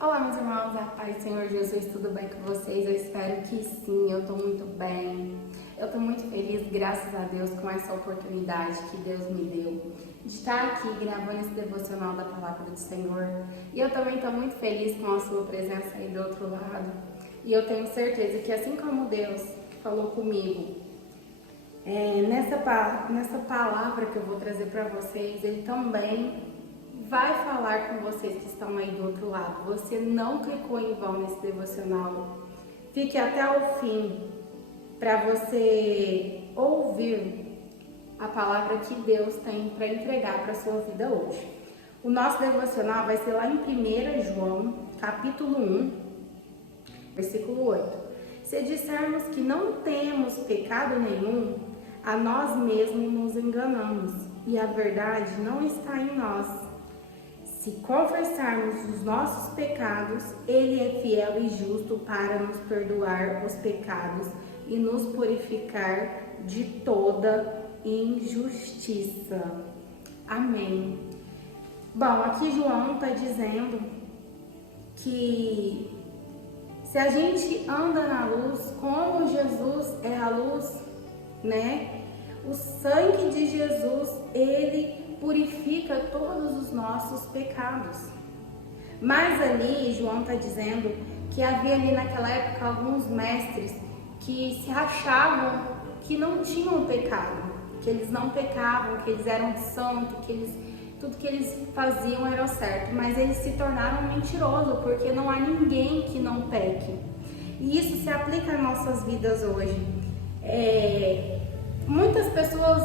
Olá, meus irmãos, a paz do Senhor Jesus, tudo bem com vocês? Eu espero que sim, eu tô muito bem. Eu tô muito feliz, graças a Deus, com essa oportunidade que Deus me deu de estar aqui gravando esse devocional da Palavra do Senhor. E eu também tô muito feliz com a sua presença aí do outro lado. E eu tenho certeza que assim como Deus falou comigo, nessa palavra que eu vou trazer para vocês, Ele também vai falar com vocês que estão aí do outro lado. Você não clicou em vão nesse devocional. Fique até o fim para você ouvir a palavra que Deus tem para entregar para a sua vida hoje. O nosso devocional vai ser lá em 1 João, capítulo 1, versículo 8. Se dissermos que não temos pecado nenhum, a nós mesmos nos enganamos e a verdade não está em nós. Se confessarmos os nossos pecados, Ele é fiel e justo para nos perdoar os pecados e nos purificar de toda injustiça. Amém. Bom, aqui João está dizendo que se a gente anda na luz, como Jesus é a luz, né? O sangue de Jesus, ele purifica todos os nossos pecados. Mas ali, João está dizendo que havia ali naquela época alguns mestres que se achavam que não tinham pecado, que eles não pecavam, que eles eram santos, tudo que eles faziam era o certo, mas eles se tornaram mentirosos, porque não há ninguém que não peque. E isso se aplica às nossas vidas hoje. Muitas pessoas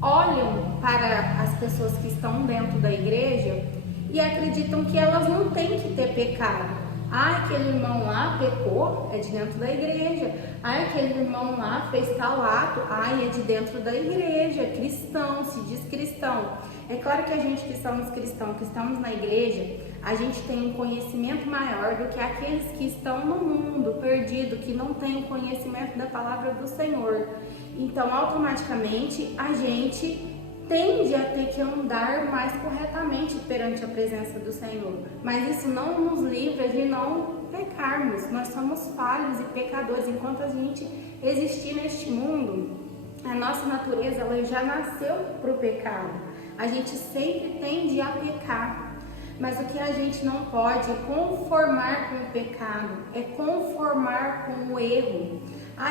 olham para as pessoas que estão dentro da igreja e acreditam que elas não têm que ter pecado. Aquele irmão lá pecou, é de dentro da igreja. Aquele irmão lá fez tal ato, é de dentro da igreja, é cristão, se diz cristão. É claro que a gente que somos cristãos, que estamos na igreja, a gente tem um conhecimento maior do que aqueles que estão no mundo perdido, que não têm o conhecimento da palavra do Senhor. Então, automaticamente, a gente tende a ter que andar mais corretamente perante a presença do Senhor. Mas isso não nos livra de não pecarmos. Nós somos falhos e pecadores. Enquanto a gente existir neste mundo, a nossa natureza ela já nasceu para o pecado. A gente sempre tende a pecar. Mas o que a gente não pode é conformar com o pecado, é conformar com o erro.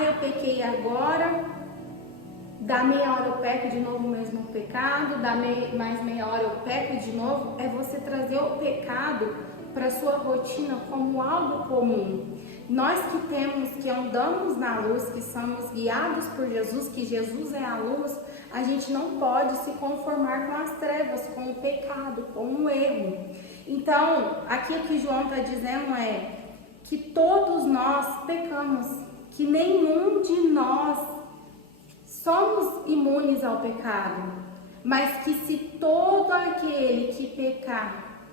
Eu pequei agora, da meia hora eu peco de novo o mesmo pecado, mais meia hora eu peco de novo. É você trazer o pecado para a sua rotina como algo comum. Nós que andamos na luz, que somos guiados por Jesus, que Jesus é a luz, a gente não pode se conformar com as trevas, com o pecado, com o erro. Então, aqui o que João está dizendo é que todos nós pecamos, que nenhum de nós somos imunes ao pecado, mas que se todo aquele que pecar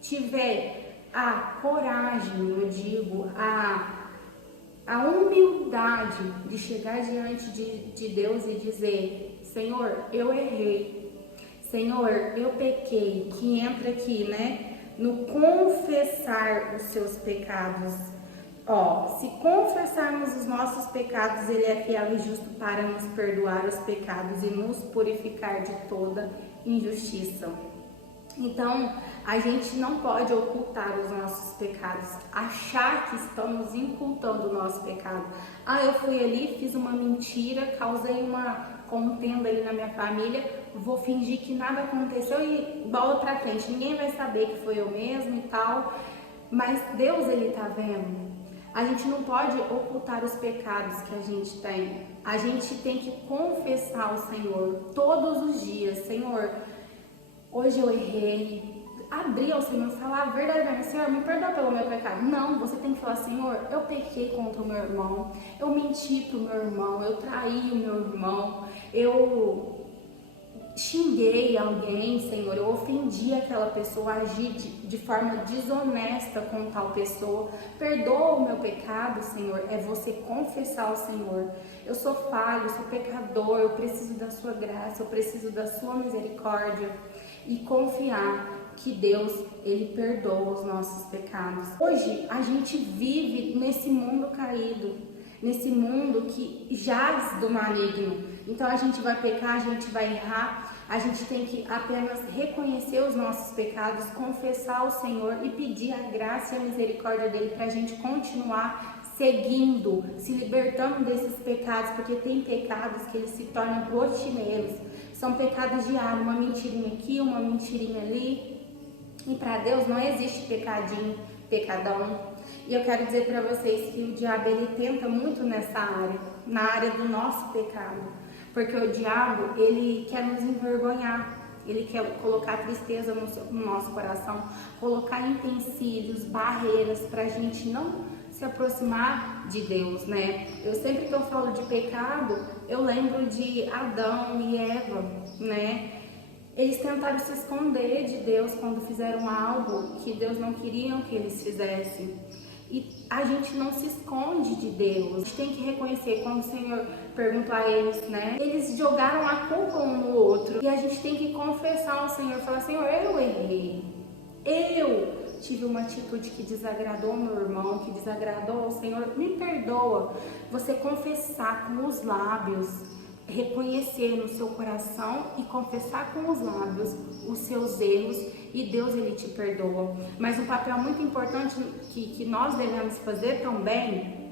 tiver a coragem, eu digo, a humildade de chegar diante de Deus e dizer: Senhor, eu errei, Senhor, eu pequei, que entra aqui, né, no confessar os seus pecados. Se confessarmos os nossos pecados, Ele é fiel e justo para nos perdoar os pecados e nos purificar de toda injustiça. Então, a gente não pode ocultar os nossos pecados, achar que estamos ocultando o nosso pecado. Eu fui ali, fiz uma mentira, causei uma contenda ali na minha família, vou fingir que nada aconteceu e bola pra frente, ninguém vai saber que foi eu mesmo e tal. Mas Deus, Ele tá vendo. A gente não pode ocultar os pecados que a gente tem. A gente tem que confessar ao Senhor todos os dias: Senhor, hoje eu errei. Abrir ao Senhor, falar verdadeiramente: Senhor, me perdoa pelo meu pecado. Não, você tem que falar: Senhor, eu pequei contra o meu irmão, eu menti pro meu irmão, eu traí o meu irmão, eu xinguei alguém, Senhor, eu ofendi aquela pessoa, agi de forma desonesta com tal pessoa. Perdoa o meu pecado, Senhor. É você confessar ao Senhor: eu sou falho, eu sou pecador, eu preciso da sua graça, eu preciso da sua misericórdia. E confiar que Deus, ele perdoa os nossos pecados. Hoje a gente vive nesse mundo caído, nesse mundo que jaz do maligno. Então a gente vai pecar, a gente vai errar, a gente tem que apenas reconhecer os nossos pecados, confessar ao Senhor e pedir a graça e a misericórdia dele para a gente continuar seguindo, se libertando desses pecados, porque tem pecados que eles se tornam rotineiros, são pecados diários, uma mentirinha aqui, uma mentirinha ali, e para Deus não existe pecadinho, pecadão. E eu quero dizer para vocês que o diabo ele tenta muito nessa área, na área do nosso pecado, porque o diabo ele quer nos envergonhar. Ele quer colocar tristeza no nosso coração, colocar empecilhos, barreiras para a gente não se aproximar de Deus, né? Eu sempre que eu falo de pecado, eu lembro de Adão e Eva, né? Eles tentaram se esconder de Deus quando fizeram algo que Deus não queria que eles fizessem. E a gente não se esconde de Deus. A gente tem que reconhecer, quando o Senhor perguntou a eles, né? Eles jogaram a culpa um no outro. E a gente tem que confessar ao Senhor, falar: Senhor, eu errei. Eu tive uma atitude que desagradou meu irmão, que desagradou ao Senhor. Me perdoa. Você confessar com os lábios, reconhecer no seu coração e confessar com os lábios os seus erros, e Deus ele te perdoa. Mas um papel muito importante que nós devemos fazer também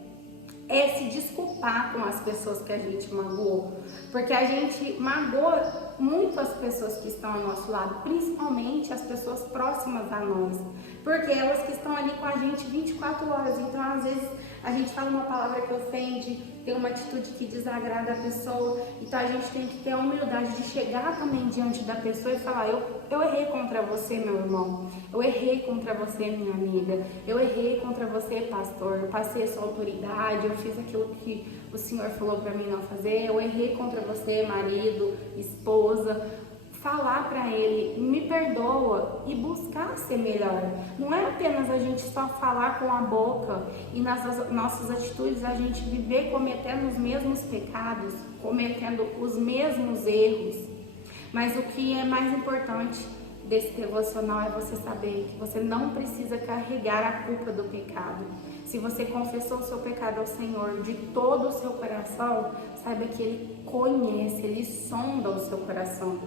é se desculpar com as pessoas que a gente magoou, porque a gente magoa muito as pessoas que estão ao nosso lado, principalmente as pessoas próximas a nós, porque elas que estão ali com a gente 24 horas, então às vezes a gente fala uma palavra que ofende, tem uma atitude que desagrada a pessoa, então a gente tem que ter a humildade de chegar também diante da pessoa e falar: eu errei contra você, meu irmão, eu errei contra você, minha amiga, eu errei contra você, pastor, eu passei a sua autoridade, eu fiz aquilo que o Senhor falou para mim não fazer, eu errei contra você, marido, esposa. Falar para ele: me perdoa, e buscar ser melhor. Não é apenas a gente só falar com a boca e nas nossas atitudes a gente viver cometendo os mesmos pecados, cometendo os mesmos erros. Mas o que é mais importante desse devocional é você saber que você não precisa carregar a culpa do pecado. Se você confessou o seu pecado ao Senhor de todo o seu coração, saiba que Ele conhece, Ele sonda o seu coração.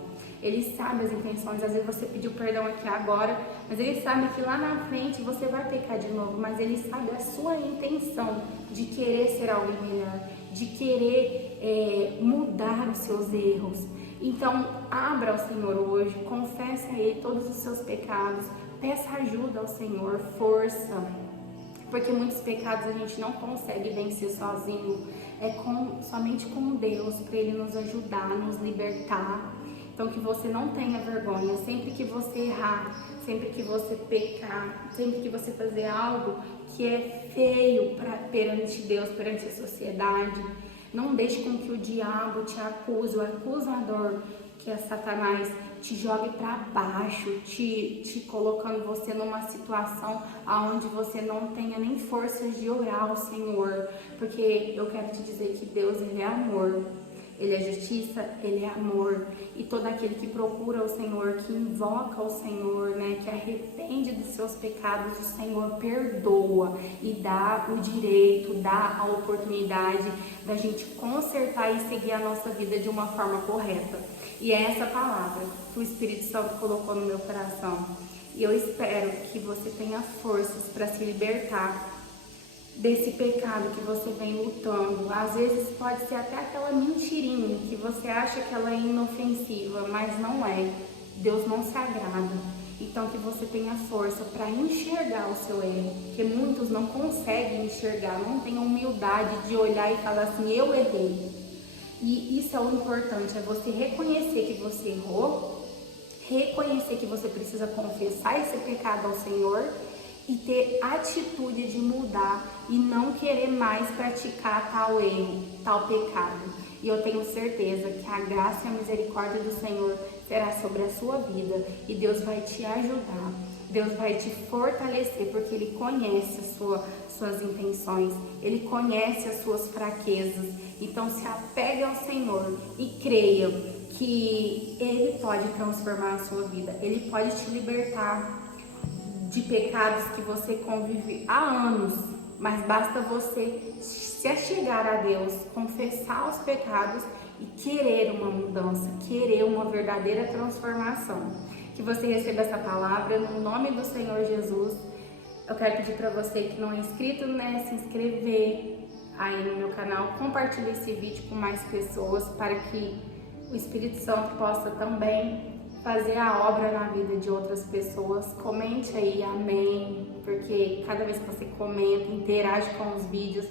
Ele sabe as intenções. Às vezes você pediu perdão aqui agora, mas Ele sabe que lá na frente você vai pecar de novo. Mas Ele sabe a sua intenção de querer ser alguém melhor, de querer mudar os seus erros. Então, abra ao Senhor hoje, confesse a Ele todos os seus pecados, peça ajuda ao Senhor, força, porque muitos pecados a gente não consegue vencer sozinho, somente com Deus, para Ele nos ajudar, nos libertar. Então, que você não tenha vergonha, sempre que você errar, sempre que você pecar, sempre que você fazer algo que é feio perante Deus, perante a sociedade, não deixe com que o diabo te acuse, o acusador, que é Satanás, te jogue para baixo, te colocando você numa situação onde você não tenha nem forças de orar ao Senhor, porque eu quero te dizer que Deus, Ele é amor. Ele é justiça, Ele é amor, e todo aquele que procura o Senhor, que invoca o Senhor, né, que arrepende dos seus pecados, o Senhor perdoa e dá o direito, dá a oportunidade da gente consertar e seguir a nossa vida de uma forma correta. E é essa palavra que o Espírito Santo colocou no meu coração, e eu espero que você tenha forças para se libertar desse pecado que você vem lutando. Às vezes pode ser até aquela mentirinha que você acha que ela é inofensiva, mas não é. Deus não se agrada. Então que você tenha força para enxergar o seu erro, porque muitos não conseguem enxergar, não têm humildade de olhar e falar assim: eu errei. E isso é o importante, é você reconhecer que você errou, reconhecer que você precisa confessar esse pecado ao Senhor e ter atitude de mudar e não querer mais praticar tal erro, tal pecado. E eu tenho certeza que a graça e a misericórdia do Senhor será sobre a sua vida, e Deus vai te ajudar, Deus vai te fortalecer, porque Ele conhece suas intenções, Ele conhece as suas fraquezas. Então se apegue ao Senhor e creia que Ele pode transformar a sua vida, Ele pode te libertar de pecados que você convive há anos, mas basta você se achegar a Deus, confessar os pecados e querer uma mudança, querer uma verdadeira transformação. Que você receba essa palavra no nome do Senhor Jesus. Eu quero pedir para você que não é inscrito, né, se inscrever aí no meu canal, compartilhe esse vídeo com mais pessoas para que o Espírito Santo possa também fazer a obra na vida de outras pessoas. Comente aí, amém, porque cada vez que você comenta, interage com os vídeos,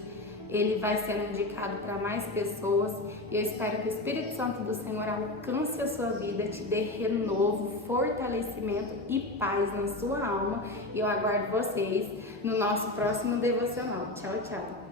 ele vai sendo indicado para mais pessoas. E eu espero que o Espírito Santo do Senhor alcance a sua vida, te dê renovo, fortalecimento e paz na sua alma. E eu aguardo vocês no nosso próximo devocional. Tchau, tchau!